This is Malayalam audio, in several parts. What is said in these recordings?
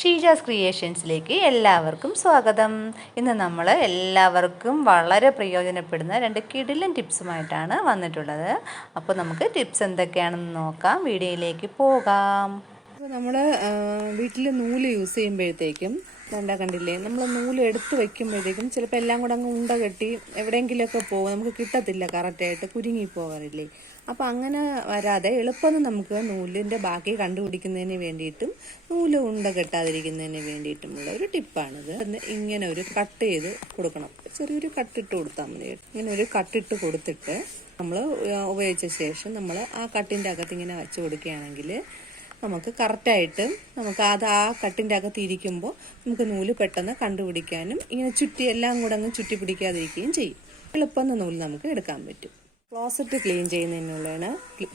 ഷീജാസ് ക്രിയേഷൻസിലേക്ക് എല്ലാവർക്കും സ്വാഗതം. ഇന്ന് നമ്മൾ എല്ലാവർക്കും വളരെ പ്രയോജനപ്പെടുന്ന 2 കിടിലൻ ടിപ്സുമായിട്ടാണ് വന്നിട്ടുള്ളത്. അപ്പോൾ നമുക്ക് ടിപ്സ് എന്തൊക്കെയാണെന്ന് നോക്കാം. വീഡിയോയിലേക്ക് പോകാം. അപ്പോൾ നമ്മൾ വീട്ടിൽ നൂല് യൂസ് ചെയ്യുമ്പോഴത്തേക്കും കണ്ടില്ലേ, നമ്മൾ നൂല് എടുത്ത് വയ്ക്കുമ്പോഴത്തേക്കും ചിലപ്പോൾ എല്ലാം കൂടെ അങ്ങ് ഉണ്ട കെട്ടി എവിടെയെങ്കിലുമൊക്കെ പോകും, നമുക്ക് കിട്ടത്തില്ല, കറക്റ്റായിട്ട് കുരുങ്ങി പോകാറില്ലേ. അപ്പോൾ അങ്ങനെ വരാതെ എളുപ്പം നമുക്ക് നൂലിൻ്റെ ബാക്കി കണ്ടുപിടിക്കുന്നതിന് വേണ്ടിയിട്ടും നൂല് ഉണ്ട കെട്ടാതിരിക്കുന്നതിന് വേണ്ടിയിട്ടുമുള്ള ഒരു ടിപ്പാണിത്. ഇങ്ങനെ ഒരു കട്ട് ചെയ്ത് കൊടുക്കണം, ചെറിയൊരു കട്ടിട്ട് കൊടുത്താൽ മതി. ഇങ്ങനെ ഒരു കട്ടിട്ട് കൊടുത്തിട്ട് നമ്മൾ ഉപയോഗിച്ച ശേഷം നമ്മൾ ആ കട്ടിൻ്റെ അകത്ത് ഇങ്ങനെ വെച്ച് കൊടുക്കുകയാണെങ്കിൽ നമുക്ക് കറക്റ്റായിട്ട് നമുക്ക് ആ കട്ടിൻ്റെ അകത്ത് ഇരിക്കുമ്പോൾ നമുക്ക് നൂല് പെട്ടെന്ന് കണ്ടുപിടിക്കാനും ഇങ്ങനെ ചുറ്റി എല്ലാം കൂടെ അങ്ങ് ചുറ്റി പിടിക്കാതിരിക്കുകയും ചെയ്യും. എളുപ്പം നൂല് നമുക്ക് എടുക്കാൻ പറ്റും. ക്ലോസറ്റ് ക്ലീൻ ചെയ്യുന്നതിനുള്ളതാണ്.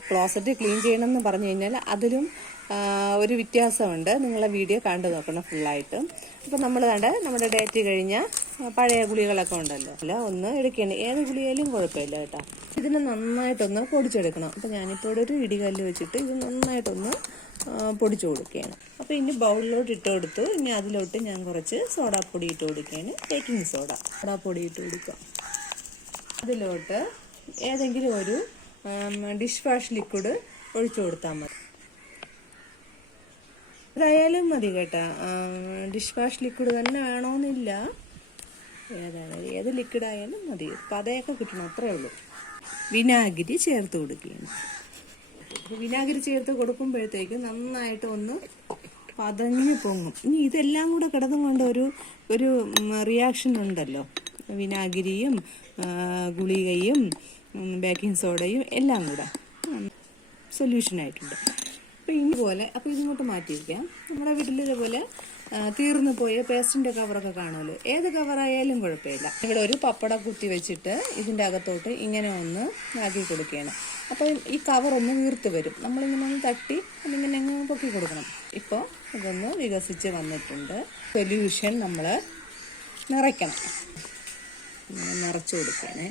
ക്ലോസറ്റ് ക്ലീൻ ചെയ്യണമെന്ന് പറഞ്ഞു കഴിഞ്ഞാൽ അതിലും ഒരു വ്യത്യാസമുണ്ട്. നിങ്ങളെ വീഡിയോ കണ്ടു നോക്കണം ഫുള്ളായിട്ട്. അപ്പോൾ നമ്മൾ നമ്മുടെ ഡേറ്റ് കഴിഞ്ഞ പഴയ ഗുളികളൊക്കെ ഉണ്ടല്ലോ, അല്ല ഒന്ന് എടുക്കണം. ഏത് ഗുളിയായാലും കുഴപ്പമില്ല കേട്ടോ. ഇതിനെ നന്നായിട്ടൊന്ന് പൊടിച്ചെടുക്കണം. അപ്പോൾ ഞാനിപ്പോൾ ഇവിടെ ഒരു ഇടികല്ല് വെച്ചിട്ട് ഇത് നന്നായിട്ടൊന്ന് പൊടിച്ചു കൊടുക്കുകയാണ്. അപ്പോൾ ഇനി ബൗളിലോട്ട് ഇട്ട് കൊടുത്തു. ഇനി അതിലോട്ട് ഞാൻ കുറച്ച് സോഡാപ്പൊടി ഇട്ട് കൊടുക്കുകയാണ്. ബേക്കിംഗ് സോഡാപ്പൊടി ഇട്ട് കൊടുക്കുക. അതിലോട്ട് ഏതെങ്കിലും ഒരു ഡിഷ് വാഷ് ലിക്വിഡ് ഒഴിച്ചു കൊടുത്താൽ മതി. ഏതായാലും മതി കേട്ടോ. ഡിഷ് വാഷ് ലിക്വിഡ് തന്നെ വേണമെന്നില്ല, ഏത് ലിക്വിഡായാലും മതി. പതയൊക്കെ കിട്ടണം, അത്രേ ഉള്ളൂ. വിനാഗിരി ചേർത്ത് കൊടുക്കുകയാണ്. വിനാഗിരി ചേർത്ത് കൊടുക്കുമ്പോഴത്തേക്ക് നന്നായിട്ട് ഒന്ന് പതഞ്ഞ് പൊങ്ങും. ഇനി ഇതെല്ലാം കൂടെ കിടന്നും കൊണ്ട് ഒരു റിയാക്ഷൻ ഉണ്ടല്ലോ, വിനാഗിരിയും ഗുളികയും ബേക്കിംഗ് സോഡയും എല്ലാം കൂടെ സൊല്യൂഷനായിട്ടുണ്ട്. അപ്പോൾ ഇതുപോലെ അപ്പോൾ ഇതിങ്ങോട്ട് മാറ്റിയിരിക്കാം. നമ്മുടെ വീട്ടിൽ ഇതേപോലെ തീർന്നു പോയ പേസ്റ്റിൻ്റെ കവറൊക്കെ കാണുമല്ലോ, ഏത് കവറായാലും കുഴപ്പമില്ല. ഇവിടെ ഒരു പപ്പട കുത്തി വെച്ചിട്ട് ഇതിൻ്റെ അകത്തോട്ട് ഇങ്ങനെ ഒന്ന് ആക്കി കൊടുക്കുകയാണ്. അപ്പോൾ ഈ കവർ ഒന്ന് വീർത്ത് വരും. നമ്മളിങ്ങനെ ഒന്ന് തട്ടി അതിങ്ങനെ അങ്ങ് പൊക്കി കൊടുക്കണം. ഇപ്പോൾ ഇതൊന്ന് വികസിച്ച് വന്നിട്ടുണ്ട്. സൊല്യൂഷൻ നമ്മൾ നിറയ്ക്കണം. ഇങ്ങനെ നിറച്ച് കൊടുക്കുകയാണ്.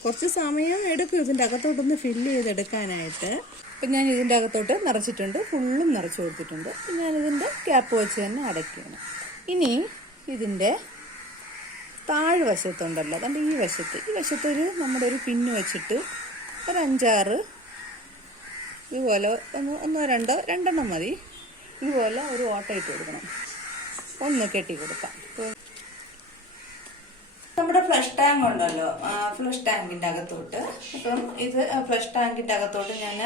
കുറച്ച് സമയം എടുക്കും ഇതിൻ്റെ അകത്തോട്ടൊന്ന് ഫില്ല് ചെയ്തെടുക്കാനായിട്ട്. അപ്പം ഞാൻ ഇതിൻ്റെ അകത്തോട്ട് നിറച്ചിട്ടുണ്ട്, ഫുള്ളും നിറച്ച് കൊടുത്തിട്ടുണ്ട്. ഞാനിതിൻ്റെ ക്യാപ്പ് വെച്ച് തന്നെ അടയ്ക്കുകയാണ്. ഇനി ഇതിൻ്റെ താഴ്വശത്തുണ്ടല്ലോ, അതുകൊണ്ട് ഈ വശത്തൊരു നമ്മുടെ ഒരു പിന്ന് വെച്ചിട്ട് ഒരു 5-6 ഇതുപോലെ രണ്ടെണ്ണം മതി, ഇതുപോലെ ഒരു ഓട്ട ഇട്ട് കൊടുക്കണം. ഒന്ന് കെട്ടി കൊടുക്കാം. നമ്മുടെ ഫ്ലഷ് ടാങ്ക് ഉണ്ടല്ലോ, ഫ്ലഷ് ടാങ്കിൻ്റെ അകത്തോട്ട്, അപ്പം ഇത് ഫ്ലഷ് ടാങ്കിൻ്റെ അകത്തോട്ട് ഞാൻ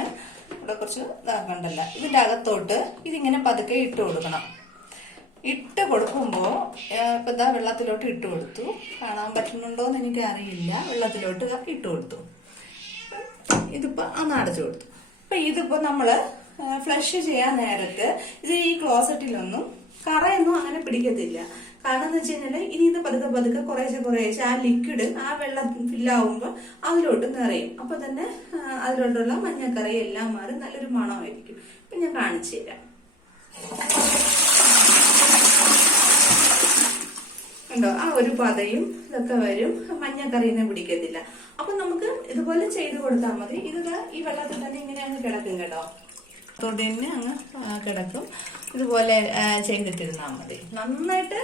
ഇവിടെ കുറച്ച് ഇതാക്കണ്ടല്ല, ഇതിൻ്റെ അകത്തോട്ട് ഇതിങ്ങനെ പതുക്കെ ഇട്ട് കൊടുക്കണം. ഇട്ട് കൊടുക്കുമ്പോൾ ഇപ്പം ഇതാ വെള്ളത്തിലോട്ട് ഇട്ട് കൊടുത്തു. കാണാൻ പറ്റുന്നുണ്ടോ എന്ന് എനിക്ക് അറിയില്ല. വെള്ളത്തിലോട്ട് ഇട്ട് കൊടുത്തു. ഇതിപ്പോൾ ഒന്ന് അടച്ചു കൊടുത്തു. അപ്പം ഇതിപ്പോൾ നമ്മൾ ഫ്ലഷ് ചെയ്യാൻ നേരത്ത് ഇത് ഈ ക്ലോസറ്റിലൊന്നും കറയൊന്നും അങ്ങനെ പിടിക്കത്തില്ല. കാരണം എന്ന് വെച്ച് കഴിഞ്ഞാൽ ഇനി ഇത് പതുക്കെ കുറേശ്ശെ ആ ലിക്വിഡ് ആ വെള്ളം ഫില്ലാവുമ്പോൾ അതിലോട്ട് നിറയും. അപ്പൊ തന്നെ അതിലോട്ടുള്ള മഞ്ഞക്കറി എല്ലാം മാറി നല്ലൊരു മണമായിരിക്കും. ഇപ്പൊ ഞാൻ കാണിച്ചു തരാം. ഉണ്ടോ, ആ ഒരു പതയും ഇതൊക്കെ വരും, മഞ്ഞക്കറിനെ പിടിക്കത്തില്ല. അപ്പൊ നമുക്ക് ഇതുപോലെ ചെയ്ത് കൊടുത്താൽ മതി. ഇത് ഈ വെള്ളത്തിൽ തന്നെ ഇങ്ങനെ അങ്ങ് കിടക്കും കേട്ടോ, തൊടിന് അങ്ങ് കിടക്കും. ഇതുപോലെ ചെയ്തിട്ടിരുന്നാൽ മതി. നന്നായിട്ട്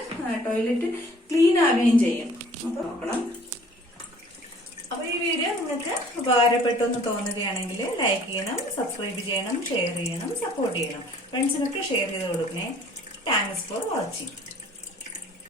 ടോയ്ലറ്റ് ക്ലീൻ ആവുകയും ചെയ്യും. അപ്പോൾ നോക്കണം. അപ്പോൾ ഈ വീഡിയോ നിങ്ങൾക്ക് ഉപകാരപ്പെട്ടു എന്ന് തോന്നുകയാണെങ്കിൽ ലൈക്ക് ചെയ്യണം, സബ്സ്ക്രൈബ് ചെയ്യണം, ഷെയർ ചെയ്യണം, സപ്പോർട്ട് ചെയ്യണം. ഫ്രണ്ട്സിനൊക്കെ ഷെയർ ചെയ്ത് കൊടുക്കണേ. Thanks for watching.